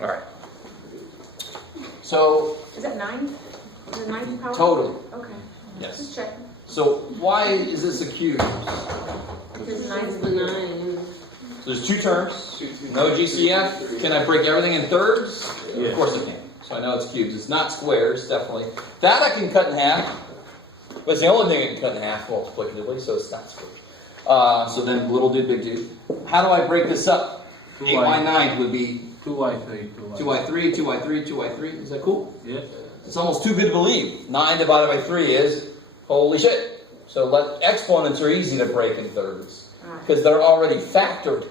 All right. So Is that 9? Is it 9 power? total. Okay. Yes. Just checking. So why is this a cube? Because 9 is The the 9. So there's 2 terms. No GCF. Can I break everything in thirds? Yeah. Of course I can. So I know it's cubes. It's not squares, definitely. That I can cut in half. But it's the only thing I can cut in half multiplicatively, so it's not squares. So then little dude, big dude. How do I break this up? 8y9 would be 2y3, 2y3, 2y3, 2y3. Is that cool? Yeah. It's almost too good to believe. 9 divided by 3 is, holy shit. So exponents are easy to break in thirds. Because they're already factored.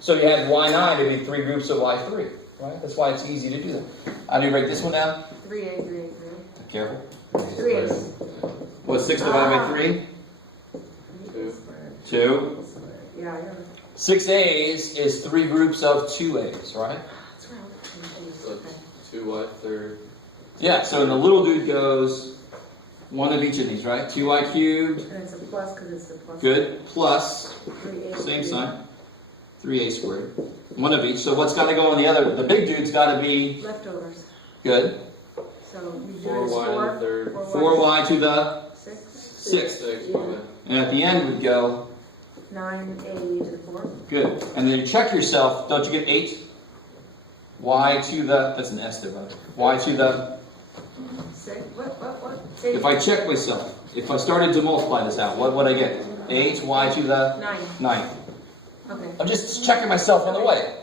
So you had y9 to be 3 groups of y3. Right? That's why it's easy to do that. How do you break this one down? 3A, 3A, 3A. Careful. 3A. What's 6 divided by 3? 2. Yeah, I know. 6 A's is 3 groups of 2 A's, right? That's right. So Okay. 2y third. Yeah, so the little dude goes one of each of these, right? 2y cubed, And it's a plus because it's the plus. good, plus, 3A. same sign, 3a squared. One of each. So what's got to go in the other? The big dude's got to be Leftovers. good. So you do 4y to the third. 4y to the 6. 6th. 6, Yeah. okay. And at the end would go 9A to the 4. good. And then you check yourself. Don't you get 8? Y to the, that's an S there, buddy. Y to the, 6. What? Say if I check myself, if I started to multiply this out, what would I get? 8, Y to the 9. 9th. Okay. I'm just checking myself on the way. Okay.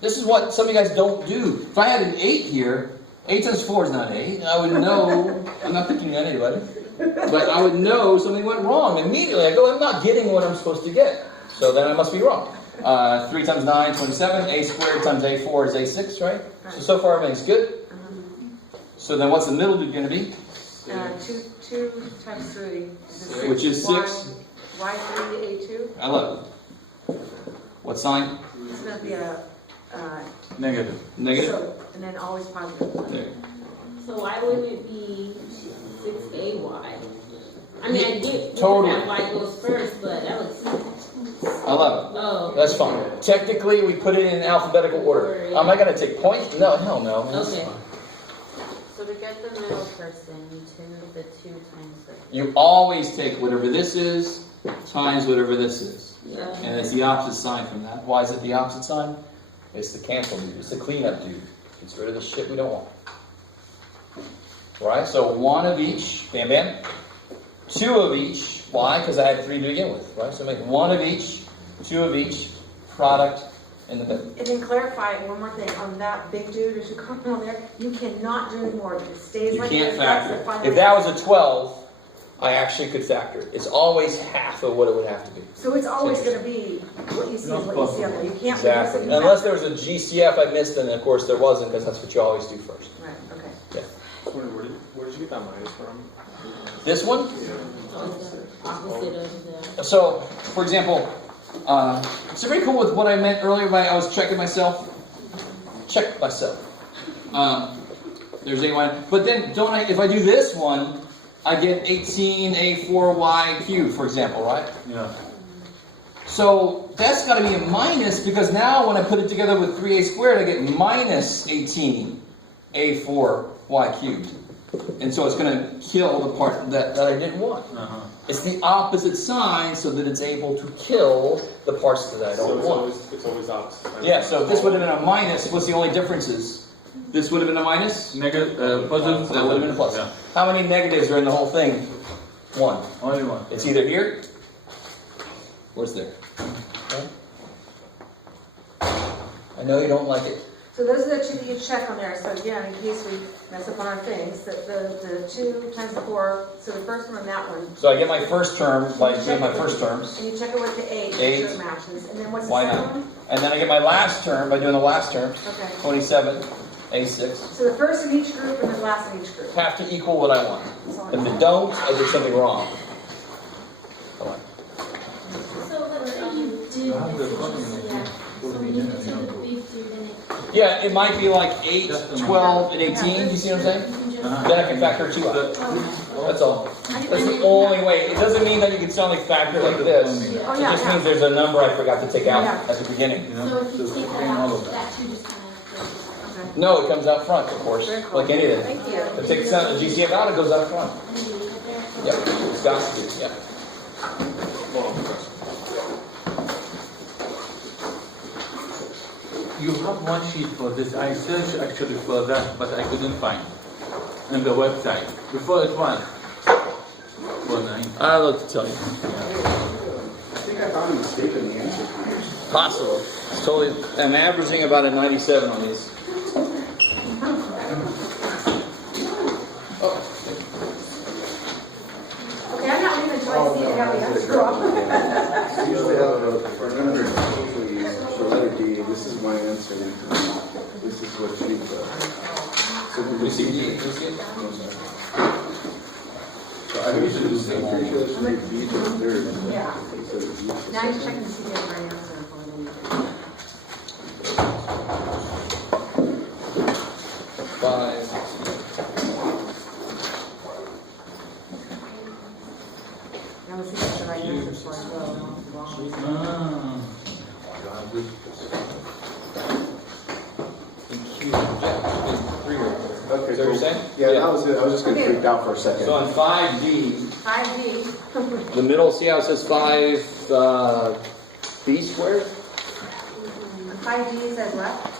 This is what some of you guys don't do. If I had an 8 here, 8 times 4 is not 8. I would know, I'm not picking on anybody, but I would know something went wrong. Immediately I go, I'm not getting what I'm supposed to get. So then I must be wrong. 3 times 9, 27. A squared times A4 is A6, right? So far everything's good. So then what's the middle dude going to be? 2 times 3. Which is 6. Y3 A2. I love it. What sign? It's going to be a Negative. Negative? so, and then always positive. There. So why would it be 6AY? I mean, I get Totally. that Y goes first, but that was. I love it. Oh. That's fine. Technically, we put it in alphabetical order. Am I going to take points? No, hell no. Okay. So to get the middle person, you tend the 2 times the... You always take whatever this is times whatever this is. Yeah. And it's the opposite sign from that. Why is it the opposite sign? It's the cancel dude. It's the cleanup dude. Gets rid of the shit we don't want. Right? So 1 of each. Bam, bam. 2 of each. Why? Because I had 3 to begin with. Right? So make 1 of each, 2 of each, product in the middle. And then clarify one more thing on that big dude as you comment on there. You cannot do any more. It stays You like can't this. That's factor the it. final If that was answer. a 12, I actually could factor it. It's always half of what it would have to be. So it's always going to be what you see is what you see on there. You can't Exactly. reduce it. Unless there was a GCF I missed, and of course there wasn't, because that's what you always do first. Right. Okay. Where did you get that minus from? This one? Opposite of the. So, for example, it's very cool with what I meant earlier by I was checking myself. Check myself. There's A1. But then, don't I, if I do this one, I get 18A4Y cubed, for example, right? Yeah. So that's got to be a minus, because now when I put it together with 3A squared, I get minus 18A4Y cubed. And so it's going to kill the part that I didn't want. Uh-huh. It's the opposite sign so that it's able to kill the parts that I don't want. It's always opposite. Yeah, so if this would have been a minus, what's the only differences? This would have been a minus? Negative, positive. That would have been a plus. Yeah. How many negatives are in the whole thing? 1. Only 1. It's either here or it's there. Okay? I know you don't like it. So those are the 2 that you check on there. So again, in case we mess up on our things, the 2 times the 4. So the first one on that one. So I get my first term, like get my first terms. And you check it with the 8. 8. Sure it matches. And then what's the Why second not? one? And then I get my last term by doing the last terms. Okay. 27, A6. So the first in each group and the last in each group. Have to equal what I want. That's all I If want. it don't, I did something wrong. Come on. So let's say you do this GCF. So when you do the big dude and it... Yeah, it might be like 8, 12, and 18. You see what I'm saying? Then I can factor 2 out. That's all. That's the only way. It doesn't mean that you can suddenly factor like this. It Oh, yeah, just yeah. means there's a number I forgot to take out Yeah. at the beginning. So if you take that out, that two just kind of. Okay. No, it comes out front, of course, Very cool. like anything. Thank you. It takes the GCF out, it goes out front. Yep, it's got to, yeah. You have one sheet for this. I searched actually for that, but I couldn't find on the website. Before it was 490. I'll look to tell you. I think I found a mistake in the answer. Possible. It's totally, I'm averaging about a 97 on these. Okay, I'm not leaving until I see how the answer off. Usually for number D, please, for letter D, this is my answer. This is what she put. So Do you see D? Do you see it? So I usually just say, pretty sure this should be B to the third. Yeah. So it's B to Now I'm checking to see the right answer. Five. Now let's see if it's the right answer for as well. Ah. Okay, Is that what you're saying? Yeah, that was it. I was just getting Okay. freaked out for a second. So on 5D, 5D. the middle, see how it says 5 B squared? 5D says what?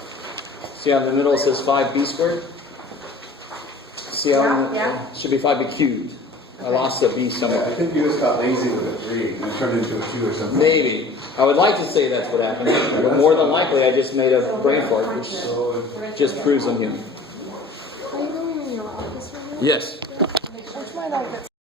See how in the middle it says 5B squared? See how Yeah, yeah. it should be 5B cubed. I lost a B I somewhere. think you just got lazy with a 3 and it turned into a 2 or something. Maybe. I would like to say that's what happened, but more than likely I just made a brain fart, which So just proves I'm human. Are you going in your office right now? Yes. Which might I get